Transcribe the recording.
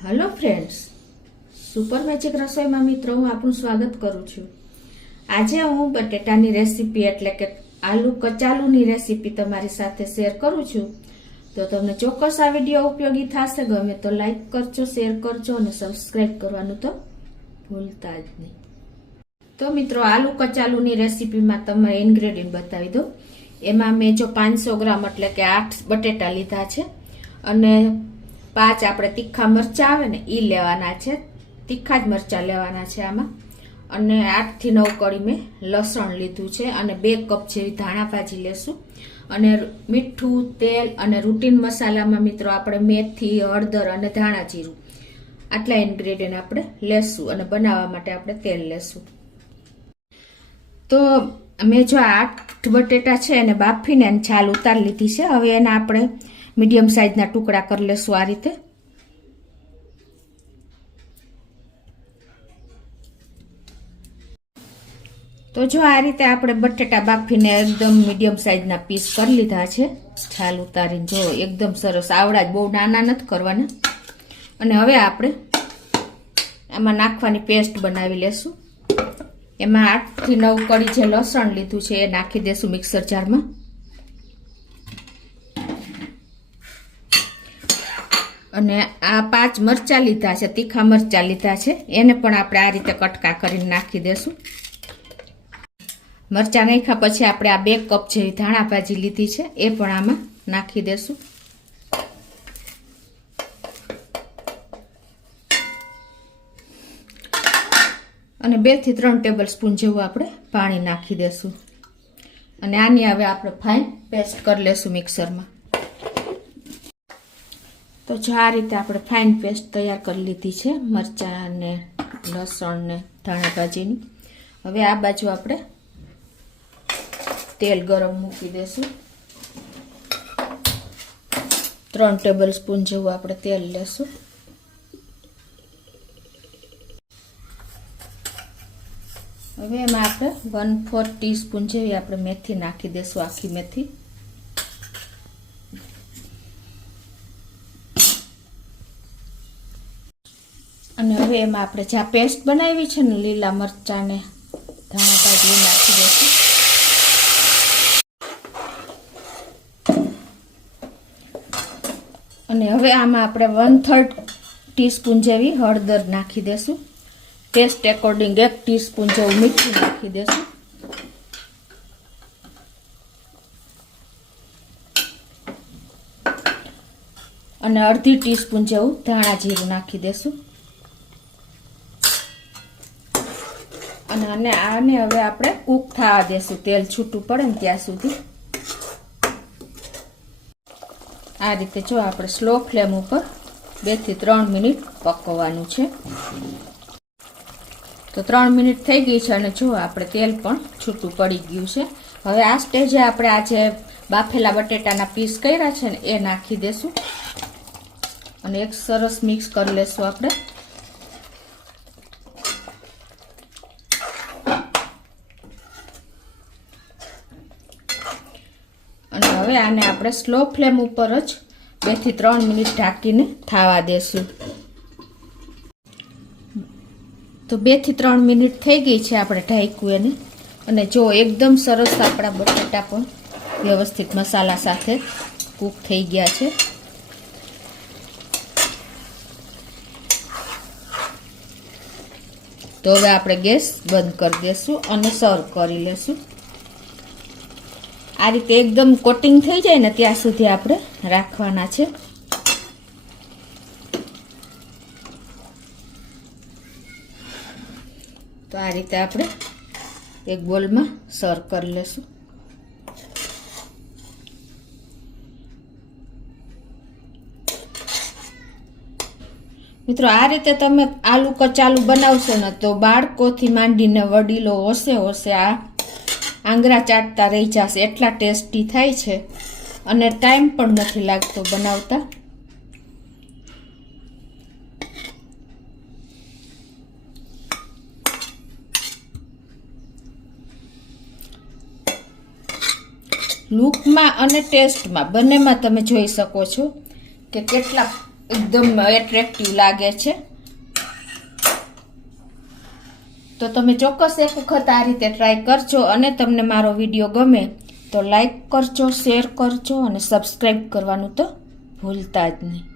Hello friends, super magic રસોઈમાં મિત્રો હું આપનું સ્વાગત કરું છું। આજે હું બટેટાની રેસીપી એટલે કે આલુ કચાલુની રેસીપી તમારી સાથે શેર કરું છું। તો તમને ચોક્કસ આ વિડીયો ઉપયોગી થશે। ગમે તો લાઈક કરજો, શેર કરજો અને સબસ્ક્રાઇબ કરવાનું તો ભૂલતા જ નહીં। તો મિત્રો આલુ કચાલુની રેસીપીમાં તમને ઇન્ગ્રેડિયન્ટ બતાવી દઉં। એમાં મેં જો 500 ગ્રામ એટલે કે 8 બટેટા લીધા છે અને 5 આપણે તીખા મરચા આવે ને એ લેવાના છે। તીખા જ મરચા લેવાના છે આમાં। અને 8 થી 9 કળી મેં લસણ લીધું છે અને 2 કપ જેવી ધાણા ભાજી લેશું। અને મીઠું, તેલ અને રૂટીન મસાલામાં મિત્રો આપણે મેથી, હળદર અને ધાણા જીરું આટલા ઇન્ગ્રેડિયન્ટ આપણે લેશું અને બનાવવા માટે આપણે તેલ લેશું। તો મેં જો 8 બટેટા છે એને બાફીને એની છાલ ઉતારી લીધી છે। હવે એને આપણે મીડિયમ સાઈઝના ટુકડા કરી લેશું આ રીતે। તો જો આ રીતે આપણે બટેટા બાફીને એકદમ મીડિયમ સાઈઝના પીસ કરી લીધા છે છાલ ઉતારીને। જો એકદમ સરસ આવડા જ, બહુ નાના નથી કરવાના। અને હવે આપણે આમાં નાખવાની પેસ્ટ બનાવી લેશું। એમાં 8 થી 9 કળી જે લસણ લીધું છે એ નાખી દેશું મિક્સર જારમાં। અને આ 5 મરચા લીધા છે, તીખા મરચા લીધા છે, એને પણ આપણે આ રીતે કટકા કરીને નાખી દેશું। મરચા નાખ્યા પછી આપણે આ 2 કપ જેવી ધાણા ભાજી લીધી છે એ પણ આમાં નાખી દેશું। અને 2 થી 3 ટેબલ સ્પૂન જેવું આપણે પાણી નાખી દેશું। અને આની હવે આપણે ફાઇન પેસ્ટ કરી લેશું મિક્સરમાં। તો જો આ રીતે આપણે ફાઇન પેસ્ટ તૈયાર કરી લીધી છે મરચાં ને લસણ ને ધાણા ભાજીની। હવે આ બાજુ આપણે તેલ ગરમ મૂકી દેશું। 3 ટેબલ સ્પૂન જેવું આપણે તેલ લેશું। હવે એમાં આપણે 1/4 ટીસ્પૂન જેવી આપણે મેથી નાખી દેશું, આખી મેથી। અને હવે એમાં આપણે જે પેસ્ટ બનાવી છે ને લીલા મરચાં ને ધાણા ભાજી નાખી દઈશું। અને હવે આમાં આપણે 1/3 ટીસ્પૂન જેવી હળદર નાખી દેશું। ટેસ્ટ એકોર્ડિંગ 1 ટીસ્પૂન જેવું મીઠું નાખી દેશું। અને અડધી ટીસ્પૂન જેવું ધાણા જીરું નાખી દેશું। અને આને હવે આપણે કૂક થવા દેશું, તેલ છૂટું પડે ને ત્યાં સુધી। આ રીતે જો આપણે સ્લો ફ્લેમ ઉપર 2 થી 3 મિનિટ પકવવાનું છે। તો 3 મિનિટ થઈ ગઈ છે અને જો આપણે તેલ પણ છૂટું પડી ગયું છે। હવે આ સ્ટેજે આપણે આ જે બાફેલા બટેટાના પીસ કર્યા છે ને એ નાખી દેશું અને એક સરસ મિક્સ કરી લેશું આપણે। અને હવે આને આપણે સ્લો ફ્લેમ ઉપર જ 2 થી 3 મિનિટ ઢાંકીને થવા દેશું। તો 2 થી 3 મિનિટ થઈ ગઈ છે આપણે ઢાંક્યું એને। અને જો એકદમ સરસ આપણા બટેટા પણ વ્યવસ્થિત મસાલા સાથે કૂક થઈ ગયા છે। તો હવે આપણે ગેસ બંધ કરી દેશું અને સર્વ કરી લેશું। આ રીતે એકદમ કોટિંગ થઈ જાય ને ત્યાં સુધી આપણે રાખવાના છે। તો આ રીતે આપણે એક બોલમાં સર્વ કરી લેશું। મિત્રો આ રીતે તમે આલુ કચાલું બનાવશો ને તો બાળકોથી માંડીને વડીલો હોશે આ આંગળા ચાટતા રહી જશે, એટલા ટેસ્ટી થાય છે અને ટાઈમ પણ નથી લાગતો બનાવતા। લુકમાં અને ટેસ્ટમાં બંનેમાં તમે જોઈ શકો છો કે કેટલા એકદમ એટ્રેક્ટિવ લાગે છે. તો તમે ચોક્કસ એક વખત આ રીતે ટ્રાય કરજો અને તમને મારો વિડીયો ગમે તો લાઈક કરજો, શેર કરજો અને સબસ્ક્રાઈબ કરવાનું તો ભૂલતા જ નહીં.